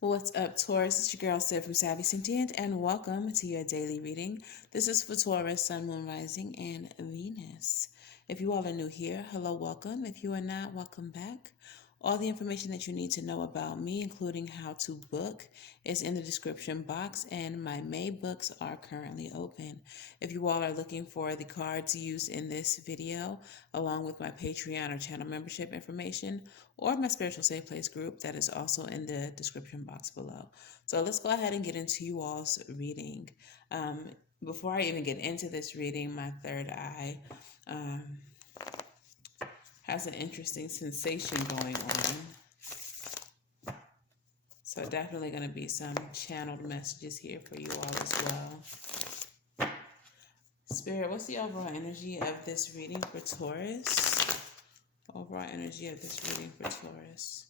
What's up, Taurus? It's your girl, Sid from Savvy Sentient, and welcome to your daily reading. This is for Taurus, Sun, Moon, Rising, and Venus. If you all are new here, hello, welcome. If you are not, welcome back. All the information that you need to know about me, including how to book, is in the description box, and my May books are currently open. If you all are looking for the cards used in this video, along with my Patreon or channel membership information, or my Spiritual Safe Place group, that is also in the description box below. So let's go ahead and get into you all's reading. Um, Before I even get into this reading, my third eye um, has an interesting sensation going on. So definitely going to be some channeled messages here for you all as well. Spirit, what's the overall energy of this reading for Taurus? Overall energy of this reading for Taurus.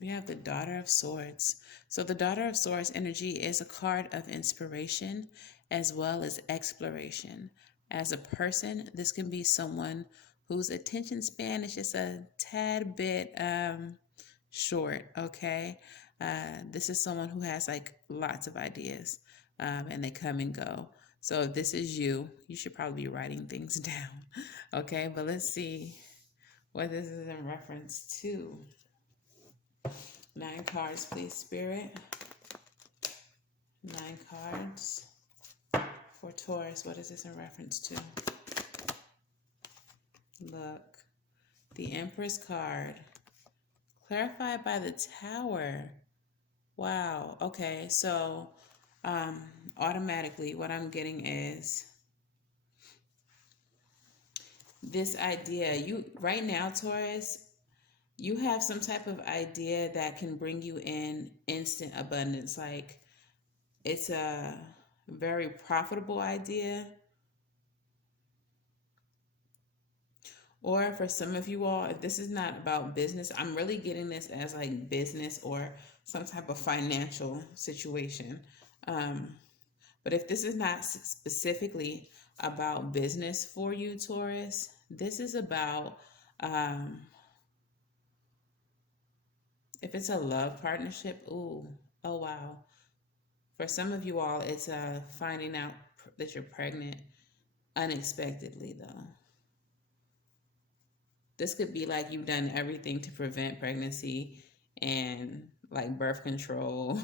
We have the Daughter of Swords. So the Daughter of Swords energy is a card of inspiration as well as exploration. As a person, this can be someone whose attention span is just a tad bit short, okay? This is someone who has like lots of ideas and they come and go. So if this is you, you should probably be writing things down, okay? But let's see what this is in reference to. 9 cards, please, Spirit. 9 cards for Taurus. What is this in reference to? Look, the Empress card, clarified by the Tower. Wow. Okay, so automatically what I'm getting is this idea. You right now, Taurus, you have some type of idea that can bring you in instant abundance. Like it's a very profitable idea. Or for some of you all, if this is not about business, I'm really getting this as like business or some type of financial situation. But if this is not specifically about business for you, Taurus, this is about if it's a love partnership, ooh, oh wow. For some of you all, it's finding out that you're pregnant unexpectedly, though. This could be like you've done everything to prevent pregnancy and like birth control,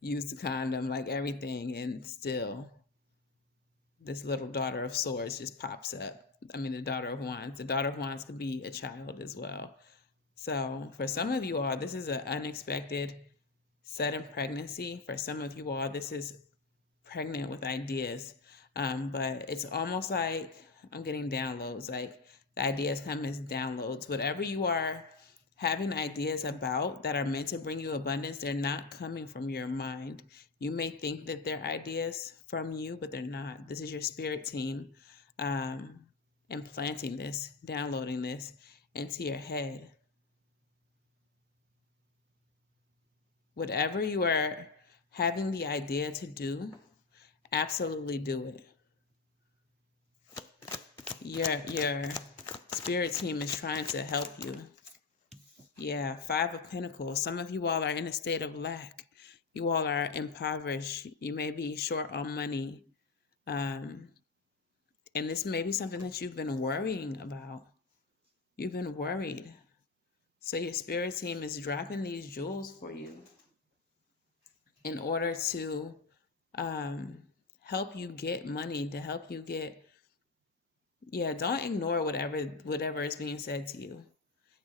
use the condom, like everything, and still this little Daughter of Swords just pops up. I mean, the Daughter of Wands. The Daughter of Wands could be a child as well. So for some of you all, this is an unexpected sudden pregnancy. For some of you all, this is pregnant with ideas. But it's almost like I'm getting downloads. Like the ideas come as downloads. Whatever you are having ideas about that are meant to bring you abundance, they're not coming from your mind. You may think that they're ideas from you, but they're not. This is your spirit team implanting this, downloading this into your head. Whatever you are having the idea to do, absolutely do it. Your spirit team is trying to help you. Yeah, 5 of Pentacles. Some of you all are in a state of lack. You all are impoverished. You may be short on money. And this may be something that you've been worrying about. You've been worried. So your spirit team is dropping these jewels for you in order to help you get money, to help you get, don't ignore whatever is being said to you.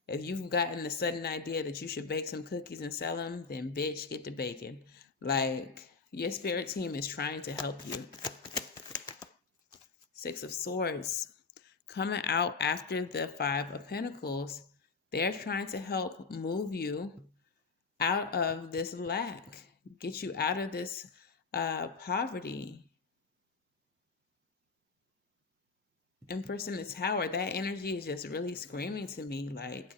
If you've gotten the sudden idea that you should bake some cookies and sell them, then bitch, get to baking. Like, your spirit team is trying to help you. 6 of Swords. Coming out after the 5 of Pentacles, they're trying to help move you out of this lack, get you out of this poverty. Empress in the Tower, that energy is just really screaming to me. Like,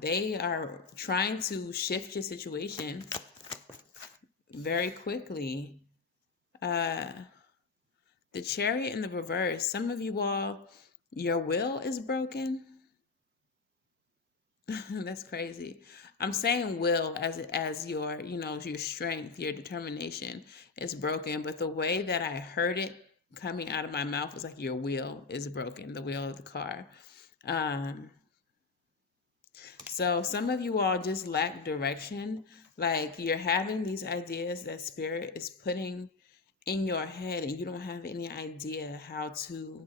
they are trying to shift your situation very quickly. The Chariot in the reverse. Some of you all, your will is broken. That's crazy. I'm saying will as your, your strength, your determination is broken, but the way that I heard it coming out of my mouth was like your will is broken, the wheel of the car. Um, so some of you all just lack direction. Like you're having these ideas that spirit is putting in your head and you don't have any idea how to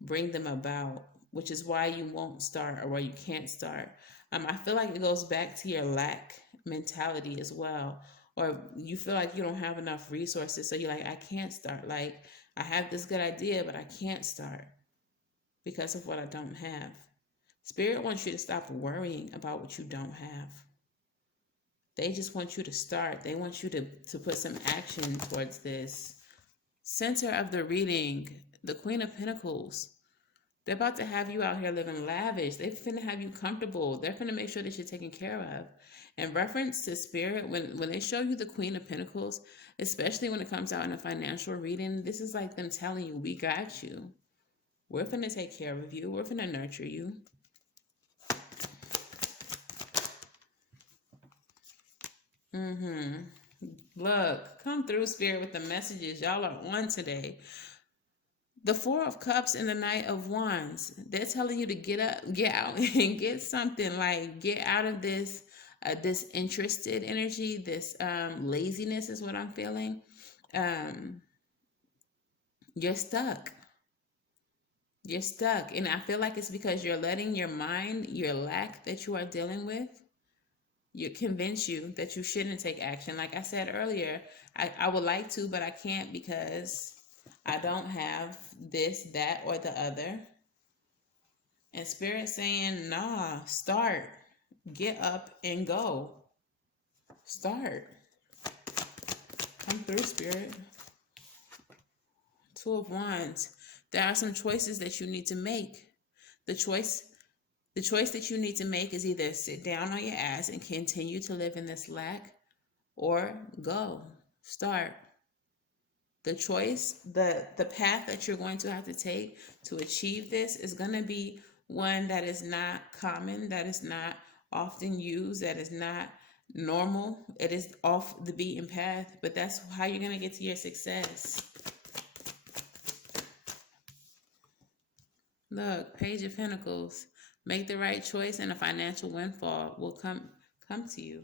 bring them about, which is why you won't start or why you can't start. I feel like it goes back to your lack mentality as well. Or you feel like you don't have enough resources. So you're like, I can't start. Like, I have this good idea, but I can't start because of what I don't have. Spirit wants you to stop worrying about what you don't have. They just want you to start. They want you to put some action towards this. Center of the reading, the Queen of Pentacles. They're about to have you out here living lavish. They're finna have you comfortable. They're finna make sure that you're taken care of. In reference to spirit, when they show you the Queen of Pentacles, especially when it comes out in a financial reading, this is like them telling you, we got you. We're finna take care of you. We're finna nurture you. Look, come through, spirit, with the messages. Y'all are on today. The Four of Cups and the Knight of Wands. They're telling you to get up, get out, and get something. Like, get out of this disinterested energy. This laziness is what I'm feeling. You're stuck. You're stuck. And I feel like it's because you're letting your mind, your lack that you are dealing with, you convince you that you shouldn't take action. Like I said earlier, I would like to, but I can't because I don't have this, that, or the other. And Spirit saying, nah, start. Get up and go. Start. Come through, Spirit. Two of Wands. There are some choices that you need to make. The choice that you need to make is either sit down on your ass and continue to live in this lack, or go. Start. The choice, the path that you're going to have to take to achieve this is going to be one that is not common, that is not often used, that is not normal. It is off the beaten path, but that's how you're going to get to your success. Look, Page of Pentacles. Make the right choice and a financial windfall will come to you.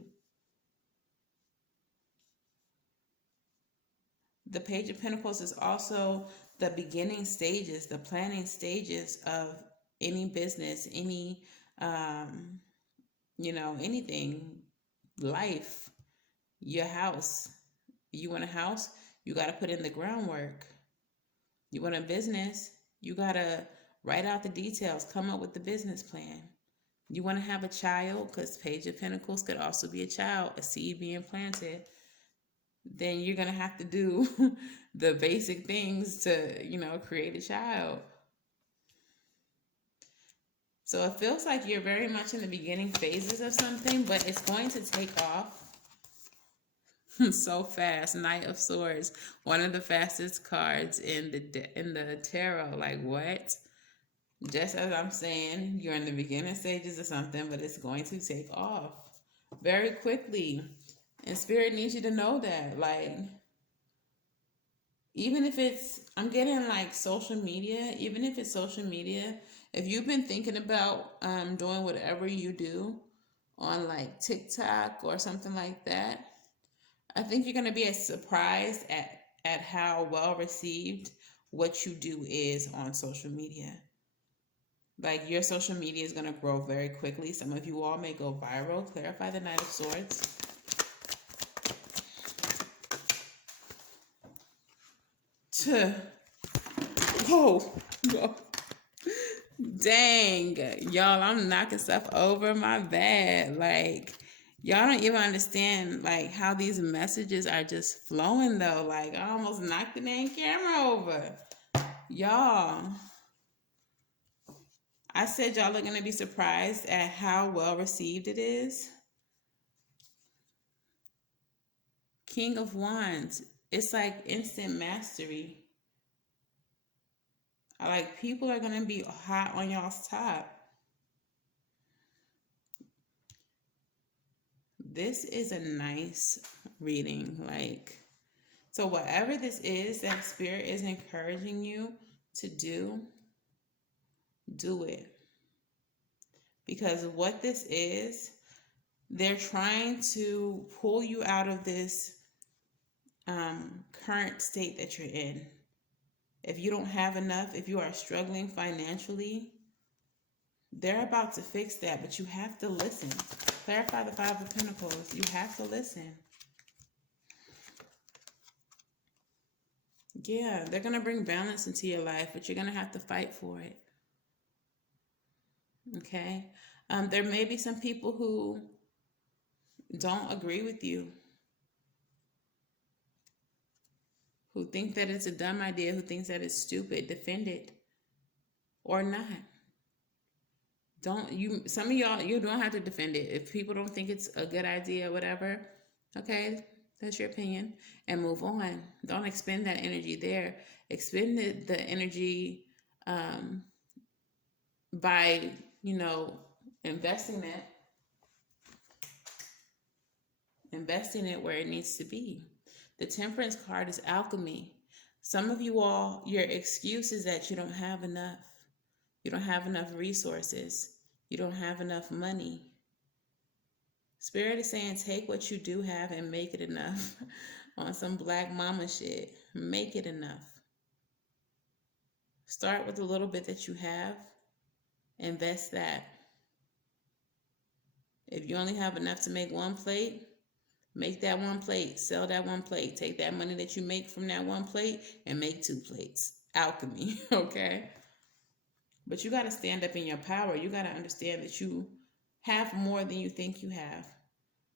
The Page of Pentacles is also the beginning stages, the planning stages of any business, any, anything, life, your house. You want a house, you got to put in the groundwork. You want a business, you got to write out the details, come up with the business plan. You want to have a child, because Page of Pentacles could also be a child, a seed being planted. Then you're going to have to do the basic things to, create a child. So it feels like you're very much in the beginning phases of something, but it's going to take off so fast. Knight of Swords, one of the fastest cards in the tarot. Like, what? Just as I'm saying, you're in the beginning stages of something, but it's going to take off very quickly. And Spirit needs you to know that. Like, even if it's, I'm getting like social media, even if it's social media, if you've been thinking about doing whatever you do on like TikTok or something like that, I think you're going to be as surprised at how well received what you do is on social media. Like, your social media is going to grow very quickly. Some of you all may go viral. Clarify the Knight of Swords. Oh, dang, y'all, I'm knocking stuff over my bed. Like, y'all don't even understand like how these messages are just flowing though. Like, I almost knocked the dang camera over. Y'all, I said y'all are going to be surprised at how well received it is. King of Wands. It's like instant mastery. Like, people are going to be hot on y'all's top. this is a nice reading. Like, so whatever this is that Spirit is encouraging you to do it. Because what this is, they're trying to pull you out of this current state that you're in. If you don't have enough, if you are struggling financially, they're about to fix that, but you have to listen. Clarify the Five of Pentacles. You have to listen. Yeah, they're going to bring balance into your life, but you're going to have to fight for it. Okay? There may be some people who don't agree with you, who think that it's a dumb idea, who thinks that it's stupid. Defend it or not. Some of y'all, you don't have to defend it. If people don't think it's a good idea, whatever, okay, that's your opinion, and move on. Don't expend that energy there. Expend the energy by, investing it where it needs to be. The Temperance card is alchemy. Some of you all, your excuse is that you don't have enough. You don't have enough resources. You don't have enough money. Spirit is saying, take what you do have and make it enough. On some black mama shit. Make it enough. Start with the little bit that you have. Invest that. If you only have enough to make one plate, make that one plate. Sell that one plate. Take that money that you make from that one plate and make 2 plates. Alchemy, okay? But you got to stand up in your power. You got to understand that you have more than you think you have.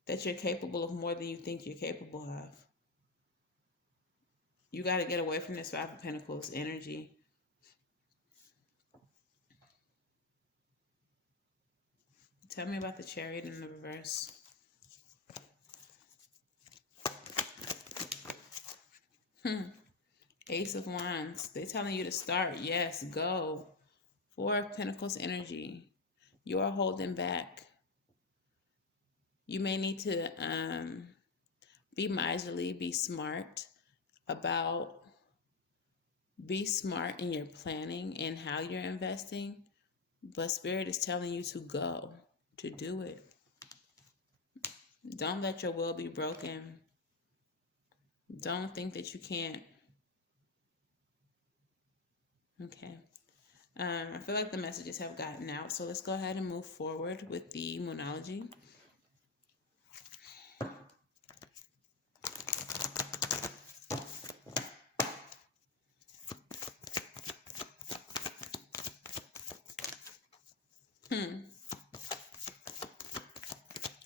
That you're capable of more than you think you're capable of. You got to get away from this Five of Pentacles energy. Tell me about the Chariot in the reverse. Ace of Wands. They're telling you to start. Yes, go. Four of Pentacles energy. You are holding back. You may need to be miserly, be smart in your planning and how you're investing. But Spirit is telling you to go, to do it. Don't let your will be broken. Don't think that you can't. Okay. I feel like the messages have gotten out, so let's go ahead and move forward with the Moonology.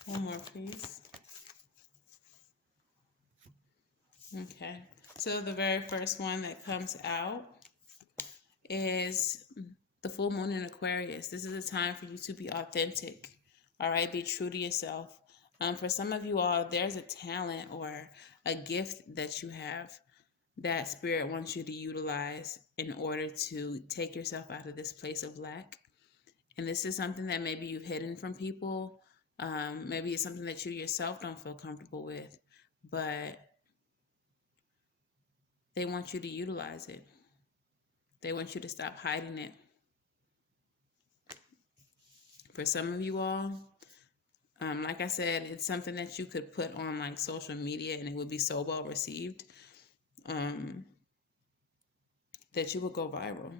One more, please. Okay. So the very first one that comes out is the full moon in Aquarius. This is a time for you to be authentic. All right. Be true to yourself. For some of you all, there's a talent or a gift that you have that Spirit wants you to utilize in order to take yourself out of this place of lack. And this is something that maybe you've hidden from people. Maybe it's something that you yourself don't feel comfortable with, but they want you to utilize it. They want you to stop hiding it. For some of you all, like I said, it's something that you could put on like social media and it would be so well received that you would go viral.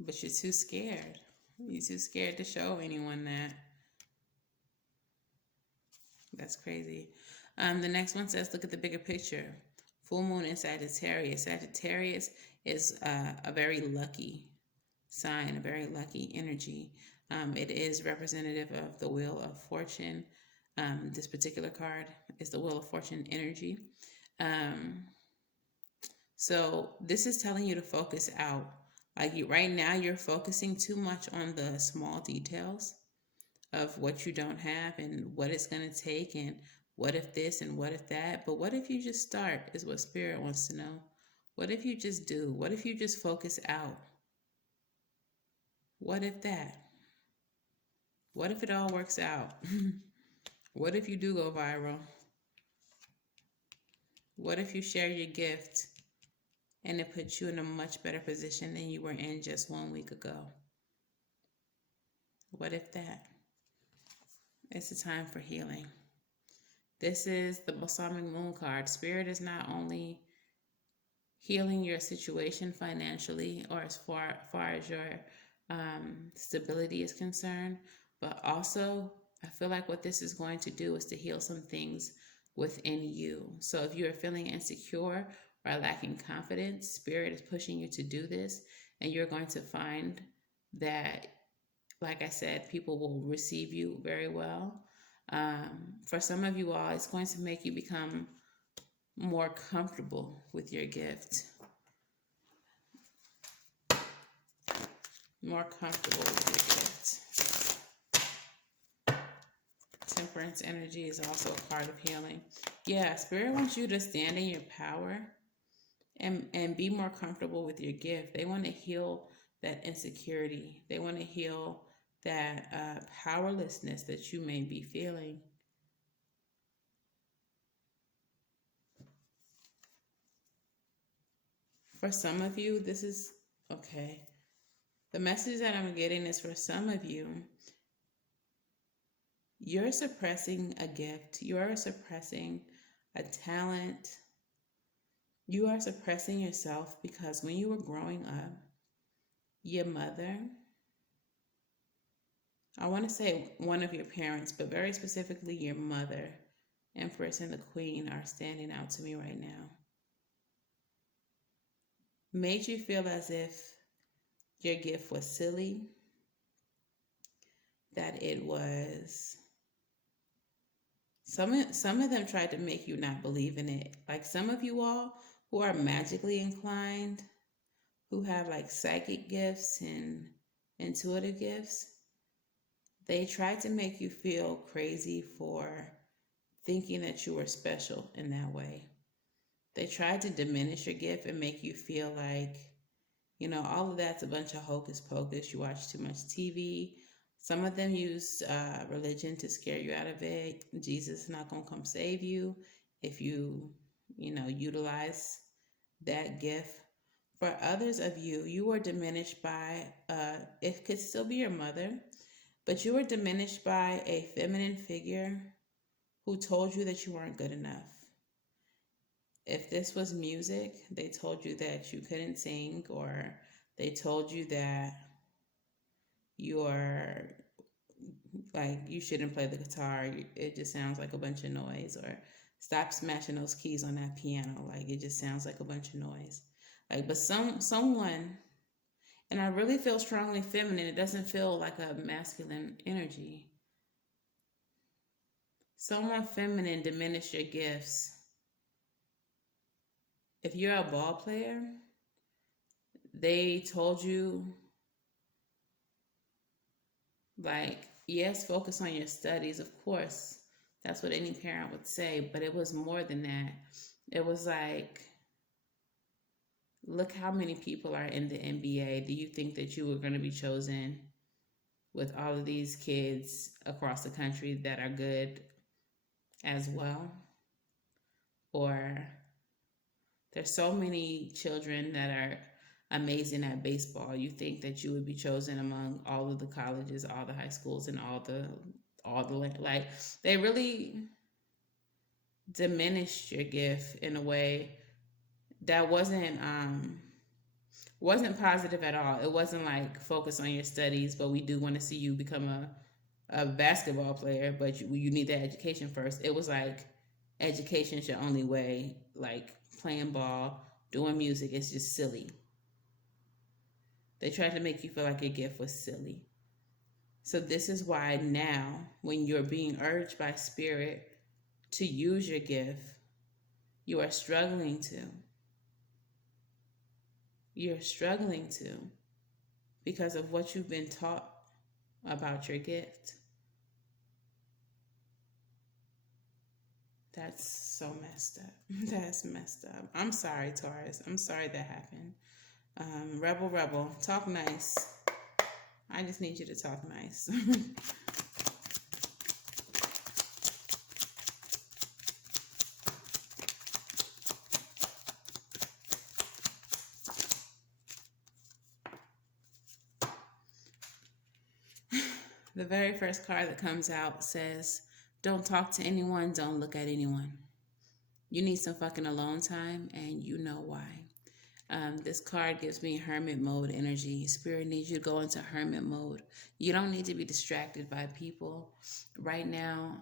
But you're too scared. You're too scared to show anyone that. That's crazy. The next one says, look at the bigger picture. Full moon in Sagittarius. Sagittarius is a very lucky sign, a very lucky energy. It is representative of the Wheel of Fortune. This particular card is the Wheel of Fortune energy. So this is telling you to focus out. Like right now, you're focusing too much on the small details of what you don't have and what it's going to take and what if this and what if that. But what if you just start is what Spirit wants to know. What if you just do? What if you just focus out? What if that? What if it all works out? What if you do go viral? What if you share your gift and it puts you in a much better position than you were in just 1 week ago? What if that? It's a time for healing. This is the balsamic moon card. Spirit is not only healing your situation financially or as far as your stability is concerned, but also I feel like what this is going to do is to heal some things within you. So if you're feeling insecure or lacking confidence, Spirit is pushing you to do this, and you're going to find that, like I said, people will receive you very well. For some of you all, it's going to make you become more comfortable with your gift. More comfortable with your gift. Temperance energy is also a part of healing. Yeah, Spirit wants you to stand in your power and be more comfortable with your gift. They want to heal that insecurity. They want to heal that powerlessness that you may be feeling. For some of you, this is okay. The message that I'm getting is for some of you, you're suppressing a gift. You are suppressing a talent. You are suppressing yourself because when you were growing up, your mother, I want to say one of your parents, but very specifically your mother, Empress and the Queen, are standing out to me right now, made you feel as if your gift was silly, that it was, some of them tried to make you not believe in it. Like some of you all who are magically inclined, who have like psychic gifts and intuitive gifts, they tried to make you feel crazy for thinking that you were special in that way. They tried to diminish your gift and make you feel like, you know, all of that's a bunch of hocus pocus. You watch too much TV. Some of them used religion to scare you out of it. Jesus is not going to come save you if you utilize that gift. For others of you, you were diminished by, it could still be your mother, but you were diminished by a feminine figure who told you that you weren't good enough. If this was music, they told you that you couldn't sing, or they told you that you're like, you shouldn't play the guitar. It just sounds like a bunch of noise, or stop smashing those keys on that piano. Like, it just sounds like a bunch of noise. Like, but someone, and I really feel strongly feminine. It doesn't feel like a masculine energy. Someone feminine diminished your gifts. If you're a ball player, they told you, like, yes, focus on your studies, of course. That's what any parent would say, but it was more than that. It was like, look how many people are in the NBA. Do you think that you were going to be chosen with all of these kids across the country that are good as well? Or there's so many children that are amazing at baseball. You think that you would be chosen among all of the colleges, all the high schools, and all the like, they really diminished your gift in a way that wasn't positive at all. It wasn't like, focus on your studies, but we do want to see you become a basketball player, but you need that education first. It was like, education is your only way. Like, playing ball, doing music, it's just silly. They tried to make you feel like your gift was silly. So this is why now, when you're being urged by Spirit to use your gift, you are struggling to. You're struggling to, because of what you've been taught about your gift. That's so messed up. That's messed up. I'm sorry, Taurus. I'm sorry that happened. Rebel, talk nice. I just need you to talk nice. The very first card that comes out says, don't talk to anyone, don't look at anyone. You need some fucking alone time, and you know why. This card gives me hermit mode energy. Spirit needs you to go into hermit mode. You don't need to be distracted by people right now.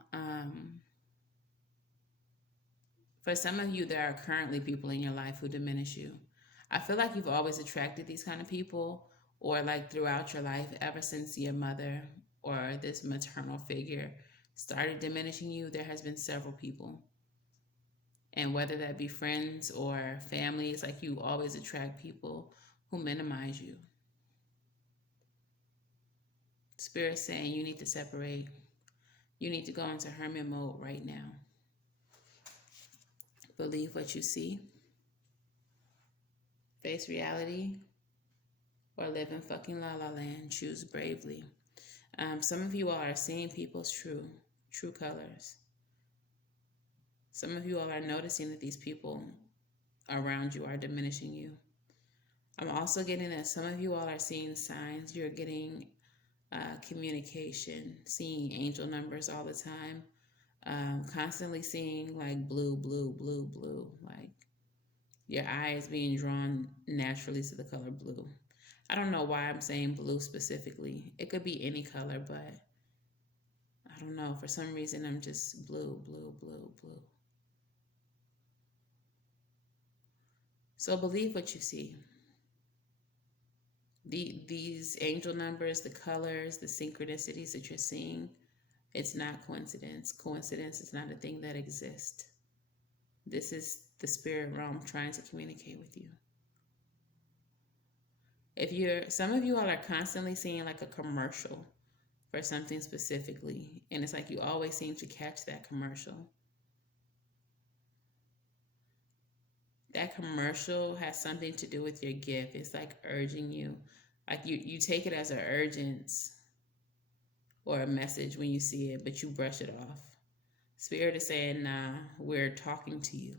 For some of you, there are currently people in your life who diminish you. I feel like you've always attracted these kind of people, or like throughout your life, ever since your mother or this maternal figure started diminishing you, there has been several people. And whether that be friends or family, it's like you always attract people who minimize you. Spirit's saying you need to separate. You need to go into hermit mode right now. Believe what you see. Face reality. Or live in fucking la la land. Choose bravely. Some of you all are seeing people's true colors. Some of you all are noticing that these people around you are diminishing you. I'm also getting that some of you all are seeing signs. You're getting communication, seeing angel numbers all the time, constantly seeing like blue, blue, blue, blue, like your eyes being drawn naturally to the color blue. I don't know why I'm saying blue specifically. It could be any color, but I don't know. For some reason, I'm just blue, blue, blue, blue. So believe what you see. These angel numbers, the colors, the synchronicities that you're seeing, it's not coincidence. Coincidence is not a thing that exists. This is the spirit realm trying to communicate with you. Some of you all are constantly seeing like a commercial for something specifically, and it's like you always seem to catch that commercial. That commercial has something to do with your gift. It's like urging you. Like you take it as an urgence or a message when you see it, but you brush it off. Spirit is saying, nah, we're talking to you.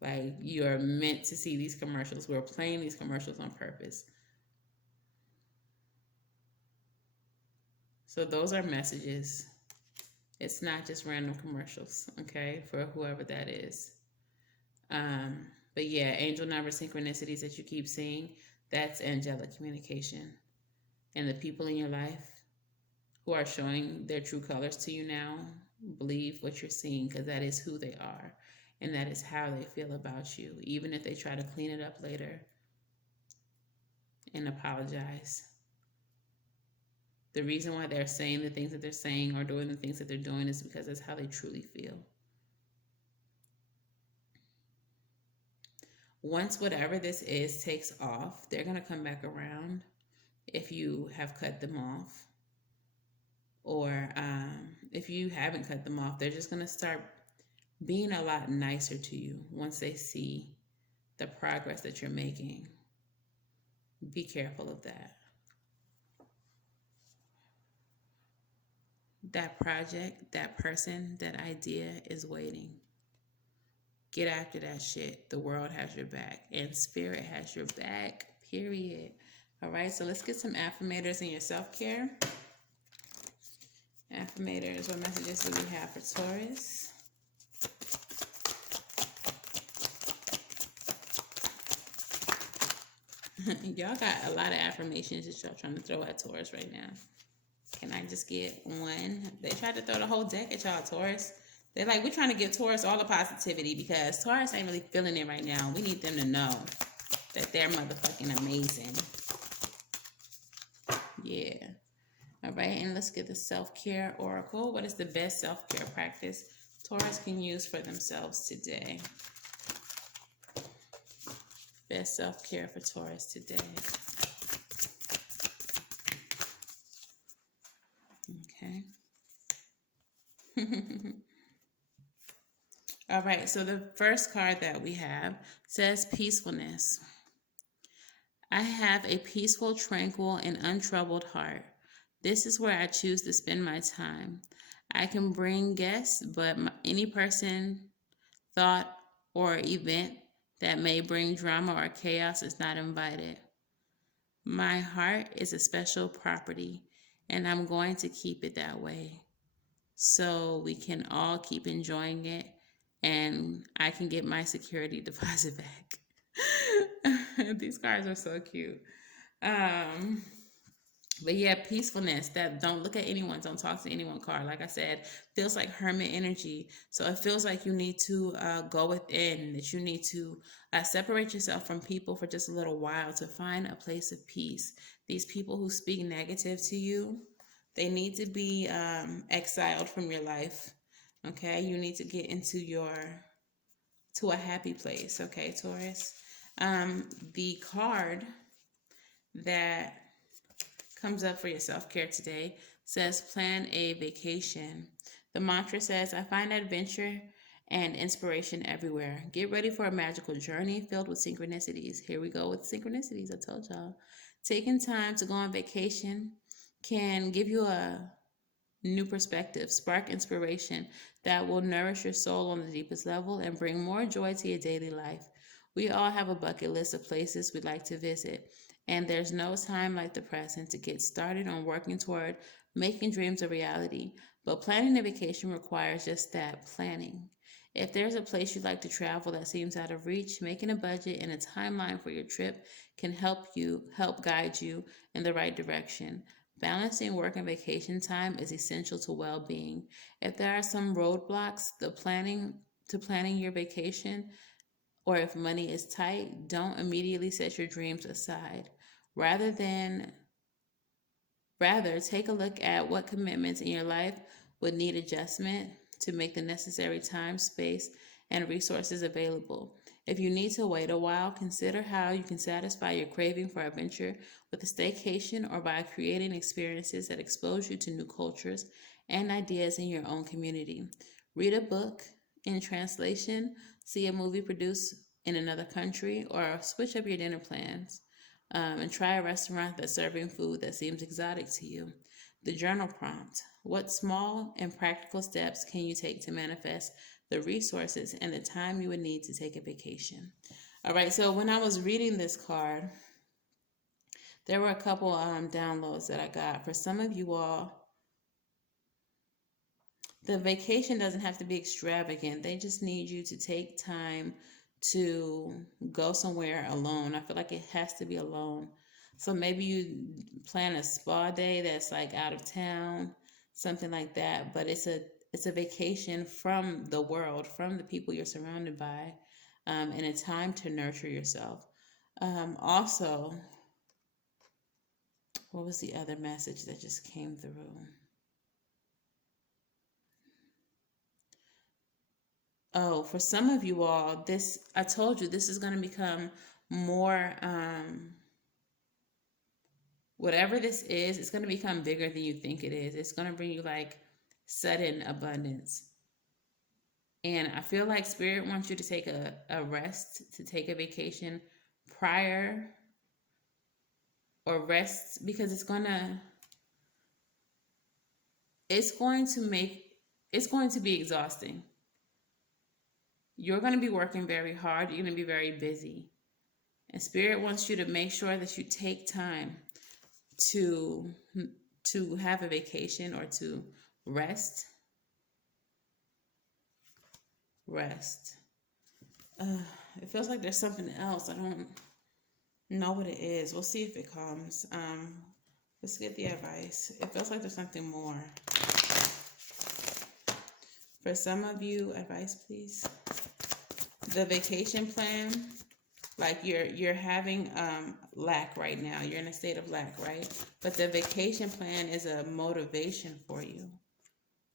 Like you're meant to see these commercials. We're playing these commercials on purpose. So those are messages. It's not just random commercials, okay, for whoever that is. But yeah, angel number synchronicities that you keep seeing, that's angelic communication. And the people in your life who are showing their true colors to you now, believe what you're seeing, because that is who they are. And that is how they feel about you, even if they try to clean it up later and apologize. The reason why they're saying the things that they're saying or doing the things that they're doing is because that's how they truly feel. Once whatever this is takes off, they're going to come back around if you have cut them off. Or if you haven't cut them off, they're just going to start being a lot nicer to you once they see the progress that you're making. Be careful of that. That project, that person, that idea is waiting. Get after that shit. The world has your back, and spirit has your back, period. All right, so let's get some affirmators in your self-care. Affirmators, what messages do we have for Taurus? Y'all got a lot of affirmations that y'all trying to throw at Taurus right now. Can I just get one? They tried to throw the whole deck at y'all, Taurus. They're like, we're trying to give Taurus all the positivity because Taurus ain't really feeling it right now. We need them to know that they're motherfucking amazing. Yeah. All right, and let's get the self-care oracle. What is the best self-care practice Taurus can use for themselves today? Best self-care for Taurus today. Okay. All right, so the first card that we have says peacefulness. I have a peaceful, tranquil, and untroubled heart. This is where I choose to spend my time. I can bring guests, but any person, thought, or event that may bring drama or chaos is not invited. My heart is a special property, and I'm going to keep it that way so we can all keep enjoying it and I can get my security deposit back. These cards are so cute. Um, but yeah, peacefulness. That don't look at anyone, don't talk to anyone card. Like I said, feels like hermit energy. So it feels like you need to go within, that you need to separate yourself from people for just a little while to find a place of peace. These people who speak negative to you, they need to be exiled from your life. Okay, you need to get into to a happy place. Okay, Taurus. The card that comes up for your self-care today says plan a vacation. The mantra says, I find adventure and inspiration everywhere. Get ready for a magical journey filled with synchronicities. Here we go with synchronicities. I told y'all. Taking time to go on vacation can give you a new perspective, spark inspiration that will nourish your soul on the deepest level and bring more joy to your daily life. We all have a bucket list of places we'd like to visit, and there's no time like the present to get started on working toward making dreams a reality. But planning a vacation requires just that, planning. If there's a place you'd like to travel that seems out of reach, making a budget and a timeline for your trip can help guide you in the right direction. Balancing work and vacation time is essential to well-being. If there are some roadblocks to planning your vacation, or if money is tight, don't immediately set your dreams aside. Rather than Rather, take a look at what commitments in your life would need adjustment to make the necessary time, space, and resources available. If you need to wait a while, consider how you can satisfy your craving for adventure with a staycation or by creating experiences that expose you to new cultures and ideas in your own community. Read a book in translation, see a movie produced in another country, or switch up your dinner plans and try a restaurant that's serving food that seems exotic to you. The journal prompt: what small and practical steps can you take to manifest the resources and the time you would need to take a vacation? All right, so when I was reading this card, there were a couple downloads that I got. For some of you all, the vacation doesn't have to be extravagant. They just need you to take time to go somewhere alone. I feel like it has to be alone. So maybe you plan a spa day that's like out of town, something like that, but it's a vacation from the world, from the people you're surrounded by, and a time to nurture yourself. Also, what was the other message that just came through? Oh, for some of you all, I told you this is going to become more, whatever this is, it's going to become bigger than you think it is. It's going to bring you like sudden abundance. And I feel like Spirit wants you to take a rest, to take a vacation prior, or rest, because it's going to be exhausting. You're going to be working very hard. You're going to be very busy. And Spirit wants you to make sure that you take time to have a vacation or to rest. It feels like there's something else. I don't know what it is. We'll see if it comes. Let's get the advice. It feels like there's something more. For some of you, advice, please. The vacation plan, like you're having lack right now. You're in a state of lack, right? But the vacation plan is a motivation for you.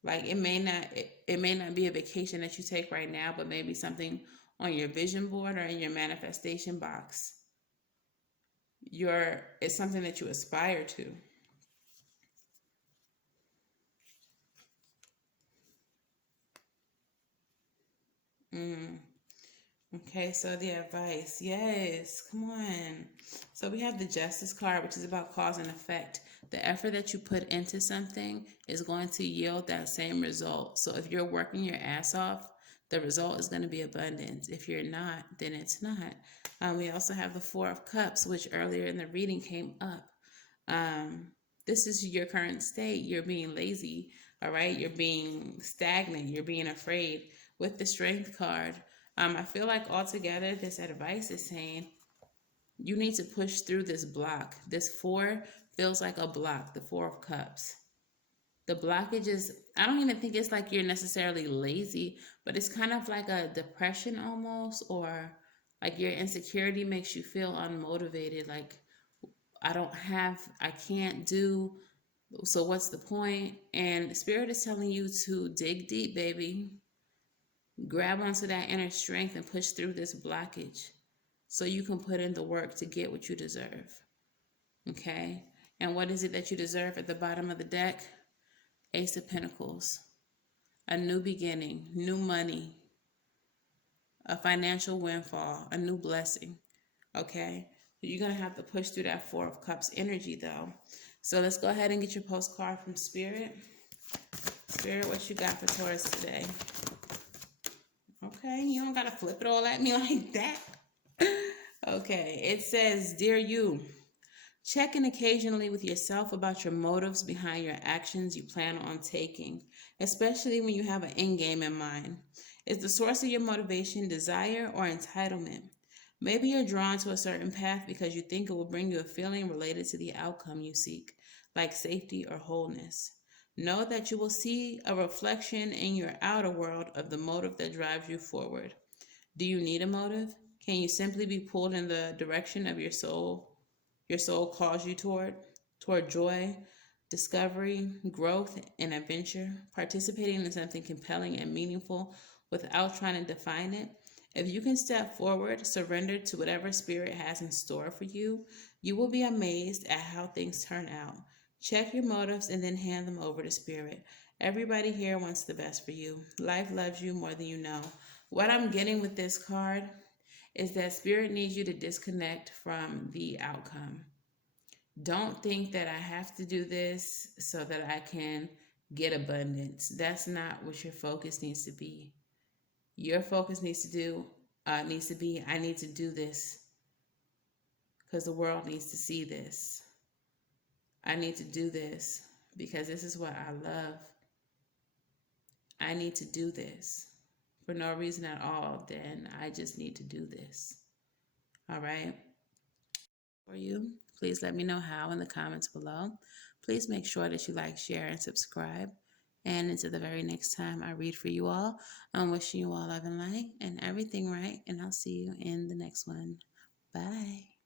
Like it may not be a vacation that you take right now, but maybe something on your vision board or in your manifestation box. It's something that you aspire to. Okay, so the advice, yes, come on. So we have the Justice card, which is about cause and effect. The effort that you put into something is going to yield that same result. So if you're working your ass off, the result is going to be abundance. If you're not, then it's not. We also have the Four of Cups, which earlier in the reading came up. Um, this is your current state. You're being lazy, all right? You're being stagnant. You're being afraid. With the Strength card, I feel like altogether, this advice is saying you need to push through this block. This four feels like a block, the Four of Cups. The blockage is, I don't even think it's like you're necessarily lazy, but it's kind of like a depression almost, or like your insecurity makes you feel unmotivated. Like, I can't do, so what's the point? And Spirit is telling you to dig deep, baby. Grab onto that inner strength and push through this blockage so you can put in the work to get what you deserve. Okay? And what is it that you deserve at the bottom of the deck? Ace of Pentacles. A new beginning, new money, a financial windfall, a new blessing. Okay? You're going to have to push through that Four of Cups energy, though. So let's go ahead and get your postcard from Spirit. Spirit, what you got for Taurus today? Okay, you don't got to flip it all at me like that. Okay, it says, Dear you, check in occasionally with yourself about your motives behind your actions you plan on taking, especially when you have an end game in mind. Is the source of your motivation desire or entitlement? Maybe you're drawn to a certain path because you think it will bring you a feeling related to the outcome you seek, like safety or wholeness. Know that you will see a reflection in your outer world of the motive that drives you forward. Do you need a motive? Can you simply be pulled in the direction of your soul? Your soul calls you toward joy, discovery, growth, and adventure, participating in something compelling and meaningful without trying to define it. If you can step forward, surrender to whatever Spirit has in store for you, you will be amazed at how things turn out. Check your motives and then hand them over to Spirit. Everybody here wants the best for you. Life loves you more than you know. What I'm getting with this card is that Spirit needs you to disconnect from the outcome. Don't think that I have to do this so that I can get abundance. That's not what your focus needs to be. Your focus needs to be, I need to do this because the world needs to see this. I need to do this because this is what I love. I need to do this for no reason at all. Then I just need to do this. All right. For you, please let me know how in the comments below. Please make sure that you like, share, and subscribe. And until the very next time I read for you all, I'm wishing you all love and light and everything right. And I'll see you in the next one. Bye.